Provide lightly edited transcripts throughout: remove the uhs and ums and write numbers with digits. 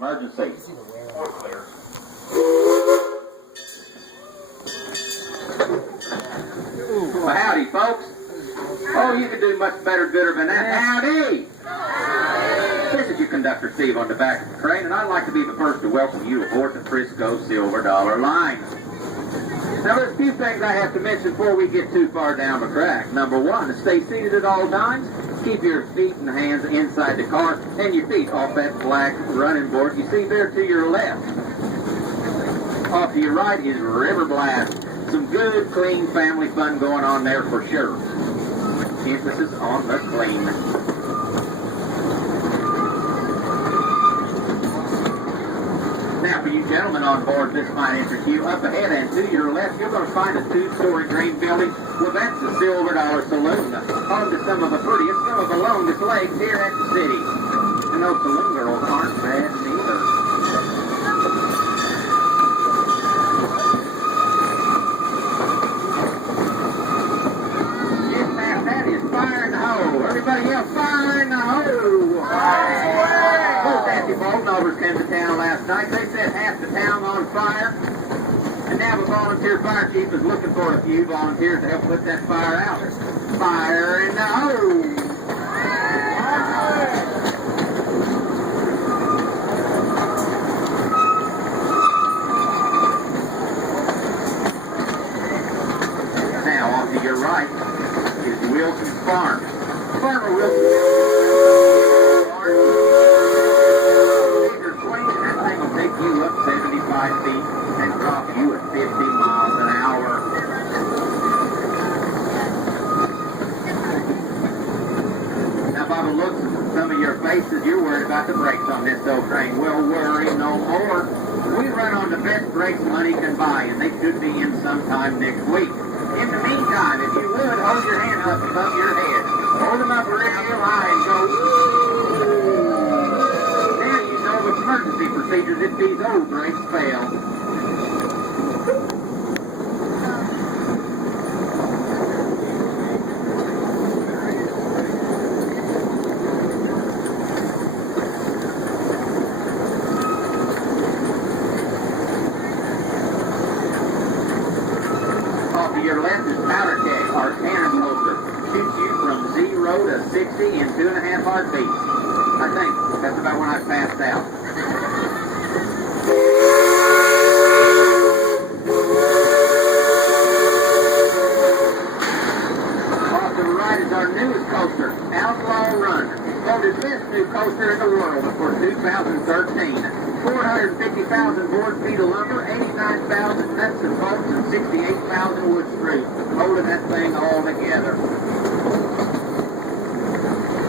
emergency. Well, howdy, folks. Oh, you can do much better gooder than that. Howdy! This is your conductor, Steve, on the back of the train, and I'd like to be the first to welcome you aboard the Frisco Silver Dollar Line. Now, there's a few things I have to mention before we get too far down the track. Number one, stay seated at all times. Keep your feet and hands inside the car, and your feet off that black running board you see there to your left. Off to your right is River Blast. Some good, clean family fun going on there for sure. Emphasis on the clean. Now, for you gentlemen on board, this might interest you. Up ahead and to your left, you're going to find a two-story green building. Well, that's the Silver Dollar Saloon. Home to some of the prettiest, some of the longest legs here at the city. And those saloon girls aren't bad neither. Everybody else, fire in the hole! Those nasty Boltonovers came to town last night. They set half the town on fire. And now the volunteer fire chief is looking for a few volunteers to help put that fire out. Fire in the hole! Now, off to your right is Wilson's Farm. Farmer Wilson. That thing will take you up 75 feet and drop you at 50 miles an hour. Now, by the looks of some of your faces, you're worried about the brakes on this old train. Well, worry no more. We run on the best brakes money can buy, and they should be in sometime next week. In the meantime, if you would, hold your hand up above your head. Hold them up real high and go. Now you know the emergency procedures if these old brakes fail. Off to your left is powder keg, our cannon holster. Shoots you from 0 to 60 in 2.5 heartbeats. I think that's about when I passed out. Off to the right is our newest coaster, Outlaw Run. Voted best new coaster in the world for 2013. 450,000 board feet of lumber, 89,000 nuts and bolts, and 68,000 wood screws. Holding that thing all together.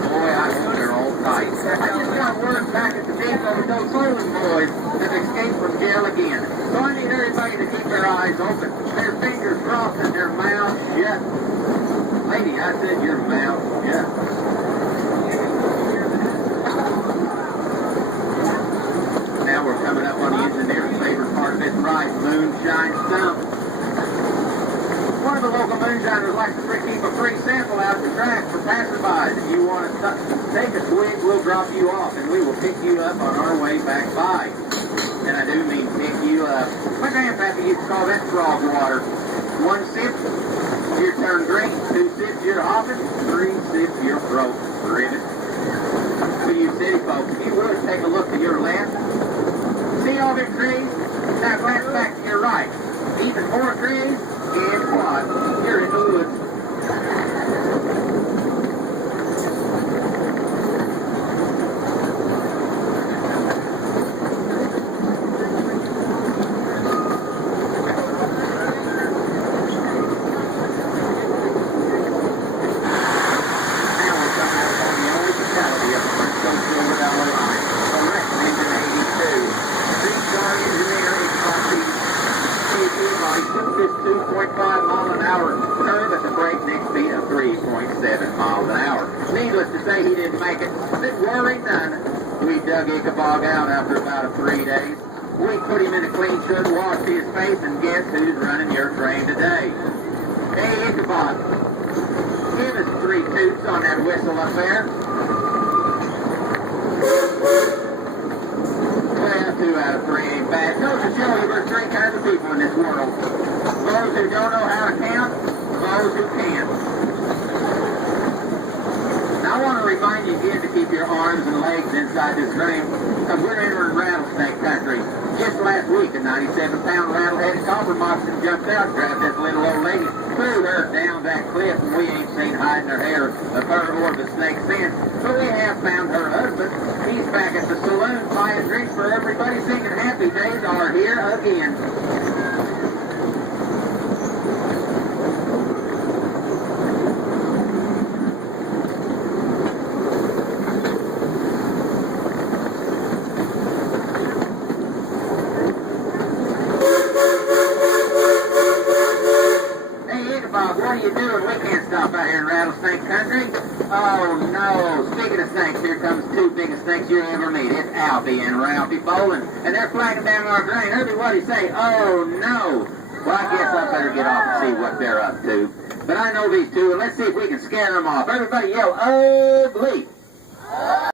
Boy, I know they're all tight. I just got word back at the depot that those Poland boys have escaped from jail again. So I need everybody to keep their eyes open, their fingers crossed, and their mouths shut. Lady, I said your mouth shut. Now we're coming up on the engineer's favorite part of this ride, Moonshine Stump. One of the local moonshiners likes to keep a free sample out of the track for passerbys. If you want to take a swig, we'll drop you off, and we will pick you up on our way back by. And I do mean pick you up. My grandpappy used to call that frog water. 1 sip, you turn green. 2 sips, you're hopping. 3 sips, you're broke. Ribbit. For you city folks, if you would, take a look to your left. See all these trees? Now glance back to your right. Even more trees? Guess what? You're in the woods. Ichabod out after about 3 days. We put him in a clean should, washed his face, and guess who's running your train today? Hey, Ichabod, give us 3 toots on that whistle up there. people in this world. Those who don't know how to count, those who can. Now, I want to remind you again to keep your arms and legs inside this frame, because we're entering rattlesnake country. Just last week, a 97-pound rattle-headed copper moccasin jumped out, grabbed this little old lady, threw her down that cliff, and we ain't seen hide in her hair of her or the snake since. But we have found her husband. He's back at the saloon buying drinks for everybody, singing Happy Days Are Here Again. Bob, what are you doing? We can't stop out here in rattlesnake country. Oh, no. Speaking of snakes, here comes two biggest snakes you ever meet. It's Alfie and Ralphie Bowling, and they're flagging down our drain. Herbie, what do you say? Oh, no. Well, I guess I better get off and see what they're up to. But I know these two, and let's see if we can scare them off. Everybody yell, ugly.